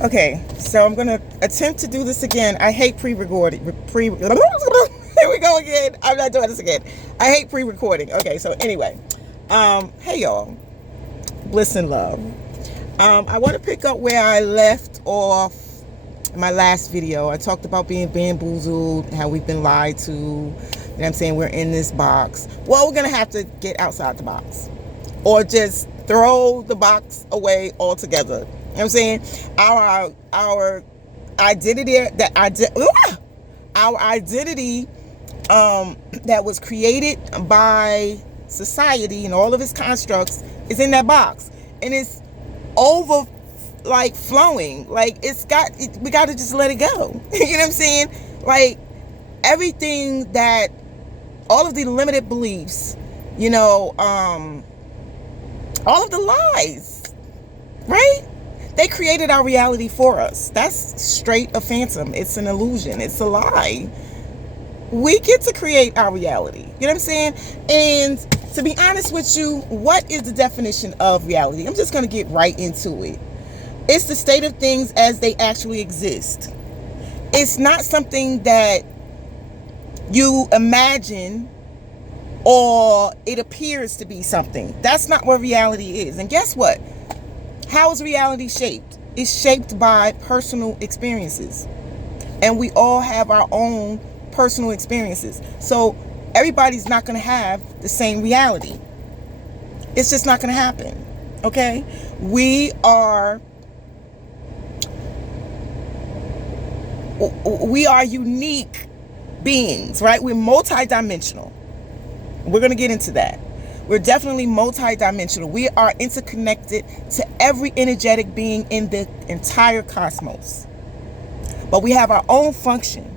Okay, so I'm gonna attempt to do this again. I hate pre-recording. Here we go again. I'm not doing this again. I hate pre-recording. Okay, so anyway, hey y'all, bliss and love. I want to pick up where I left off in my last video. I talked about being bamboozled, how we've been lied to. You know what I'm saying? We're in this box. Well, we're gonna have to get outside the box, or just throw the box away altogether. You know what I'm saying? Our identity our identity that was created by society and all of its constructs is in that box, and it's over, like, flowing. Like, we got to just let it go. You know what I'm saying? Like, everything that, all of the limited beliefs, you know, all of the lies, right? They created our reality for us. That's straight a phantom. It's an illusion. It's a lie. We get to create our reality. You know what I'm saying? And to be honest with you, what is the definition of reality? I'm just going to get right into it. It's the state of things as they actually exist. It's not something that you imagine or it appears to be something. That's not what reality is. And guess what? How is reality shaped? It's shaped by personal experiences. And we all have our own personal experiences. So everybody's not going to have the same reality. It's just not going to happen. Okay? We are unique beings, right? We're multidimensional. We're going to get into that. We're definitely multidimensional. We are interconnected to every energetic being in the entire cosmos. But we have our own function.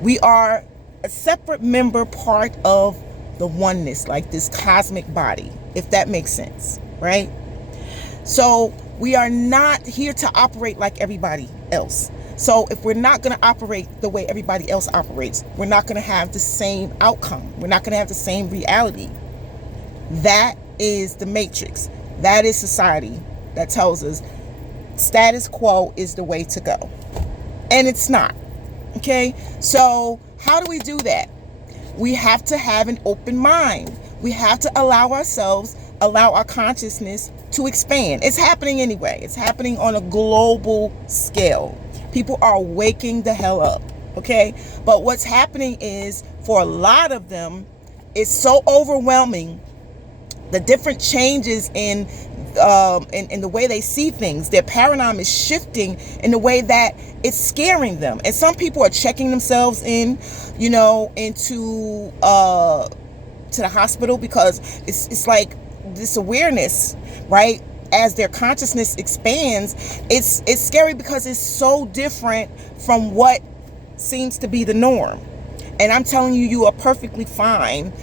We are a separate member, part of the oneness, like this cosmic body, if that makes sense, right? So we are not here to operate like everybody else. So if we're not going to operate the way everybody else operates, we're not going to have the same outcome. We're not going to have the same reality. That is the matrix. That is society that tells us status quo is the way to go. And it's not. Okay? So how do we do that? We have to have an open mind. We have to allow our consciousness to expand. It's happening anyway. It's happening on a global scale. People are waking the hell up. Okay? But what's happening is, for a lot of them, it's so overwhelming. The different changes in the way they see things, their paradigm is shifting in the way that it's scaring them. And some people are checking themselves into to the hospital, because it's like this awareness, right? As their consciousness expands, it's scary because it's so different from what seems to be the norm. And I'm telling you, you are perfectly fine.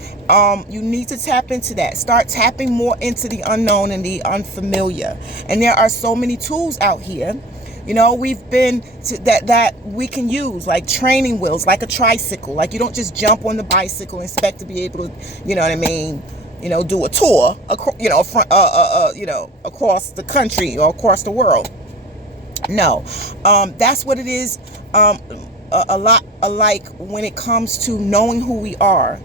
You need to tap into that. Start tapping more into the unknown and the unfamiliar. And there are so many tools out here. You know, we've been to that we can use, like training wheels, like a tricycle. Like, you don't just jump on the bicycle and expect to be able to, you know what I mean, do a tour, across the country or across the world. No, that's what it is. A lot alike when it comes to knowing who we are.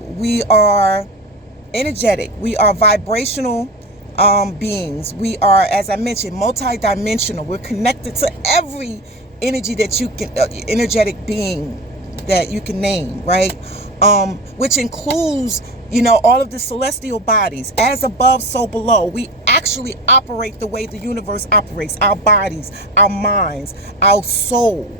We are energetic. We are vibrational beings. We are, as I mentioned, multidimensional. We're connected to every energy that you can, energetic being that you can name, right? Which includes, all of the celestial bodies. As above, so below. We actually operate the way the universe operates. Our bodies, our minds, our soul.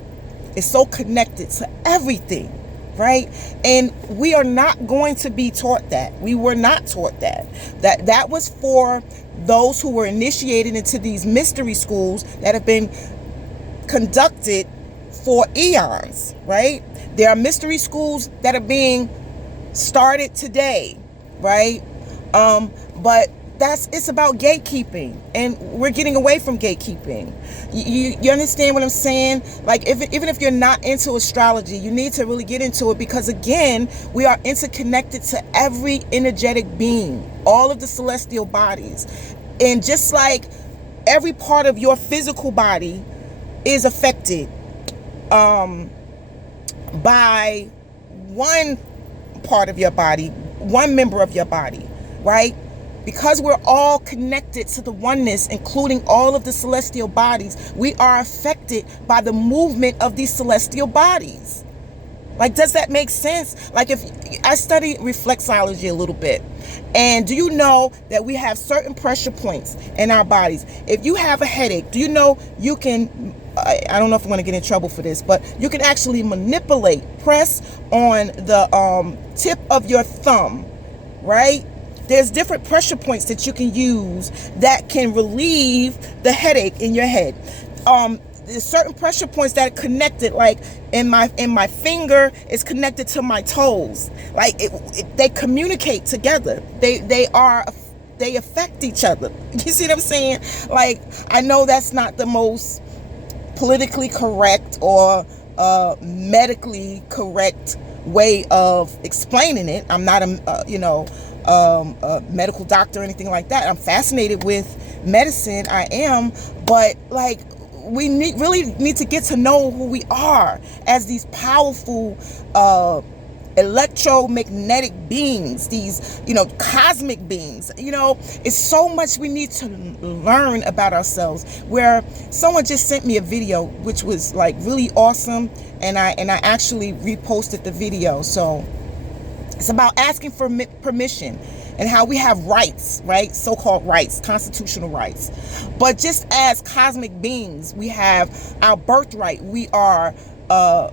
It's so connected to everything, right? And we are not going to be taught that. We were not taught that. That was for those who were initiated into these mystery schools that have been conducted for eons, right? There are mystery schools that are being started today, right? But it's about gatekeeping, and we're getting away from gatekeeping. You understand what I'm saying? Like, even if you're not into astrology, you need to really get into it, because again, we are interconnected to every energetic being, all of the celestial bodies. And just like every part of your physical body is affected by one part of your body, one member of your body, right? Because we're all connected to the oneness, including all of the celestial bodies, we are affected by the movement of these celestial bodies. Like, does that make sense? Like, if I study reflexology a little bit, and do you know that we have certain pressure points in our bodies? If you have a headache, do you know you can, I don't know if I'm going to get in trouble for this, but you can actually manipulate, press on the tip of your thumb, right? There's different pressure points that you can use that can relieve the headache in your head. There's certain pressure points that are connected, like in my finger is connected to my toes. Like they communicate together. They affect each other. You see what I'm saying? Like, I know that's not the most politically correct or medically correct way of explaining it. I'm not a medical doctor or anything like that. I'm fascinated with medicine. I am, but like, we really need to get to know who we are as these powerful electromagnetic beings, these, cosmic beings. It's so much we need to learn about ourselves. Where someone just sent me a video which was like really awesome, and I actually reposted the video. So it's about asking for permission and how we have rights, right? So-called rights, constitutional rights. But just as cosmic beings, we have our birthright. We are, our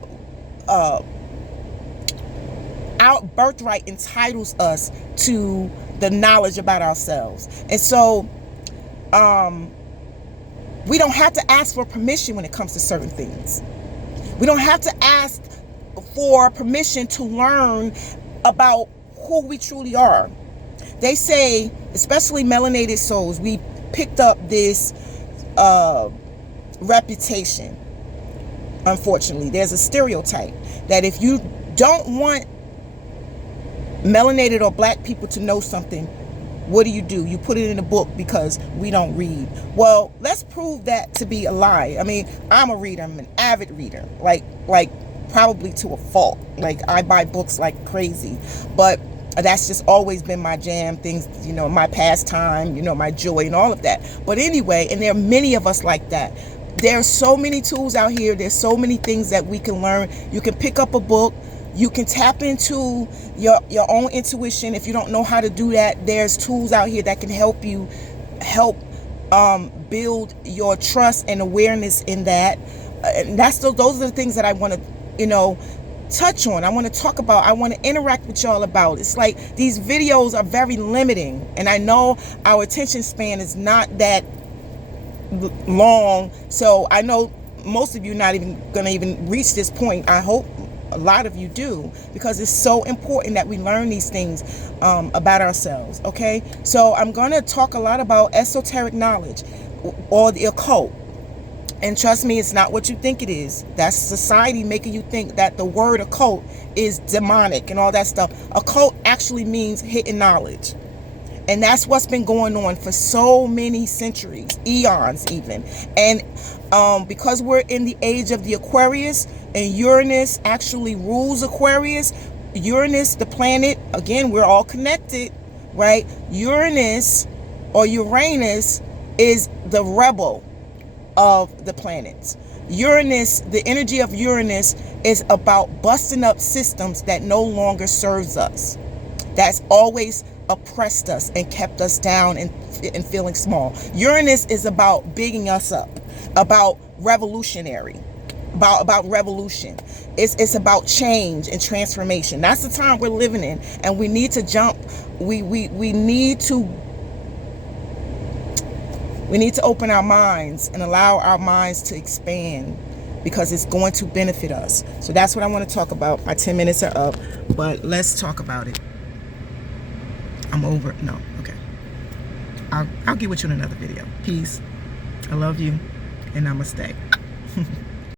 birthright entitles us to the knowledge about ourselves. And so, we don't have to ask for permission when it comes to certain things. We don't have to ask for permission to learn about who we truly are. They say, especially melanated souls, we picked up this reputation. Unfortunately, there's a stereotype that if you don't want melanated or black people to know something, what do? You put it in a book because we don't read. Well, let's prove that to be a lie. I mean, I'm a reader. I'm an avid reader, like probably to a fault. Like, I buy books like crazy, but that's just always been my jam. Things, my pastime, my joy and all of that. But anyway, and there are many of us like that. There's so many tools out here. There's so many things that we can learn. You can pick up a book. You can tap into your own intuition. If you don't know how to do that, there's tools out here that can help you build your trust and awareness in that. And those are the things that I want to, touch on. I want to talk about. I want to interact with y'all about. It's like these videos are very limiting, and I know our attention span is not that long. So I know most of you not even gonna even reach this point. I hope a lot of you do, because it's so important that we learn these things about ourselves. Okay, so I'm gonna talk a lot about esoteric knowledge or the occult. And trust me, it's not what you think it is. That's society making you think that the word occult is demonic and all that stuff. Occult actually means hidden knowledge. And that's what's been going on for so many centuries, eons even. And because we're in the age of the Aquarius, and Uranus actually rules Aquarius, Uranus, the planet, again, we're all connected, right? Uranus or Uranus is the rebel of the planets. Uranus, the energy of Uranus is about busting up systems that no longer serves us. That's always oppressed us and kept us down and feeling small. Uranus is about bigging us up, about revolutionary, about revolution. It's about change and transformation. That's the time we're living in, and we need to jump. We need to open our minds and allow our minds to expand, because it's going to benefit us. So that's what I want to talk about. My 10 minutes are up, but let's talk about it. I'm over. No, okay. I'll get with you in another video. Peace. I love you, and namaste.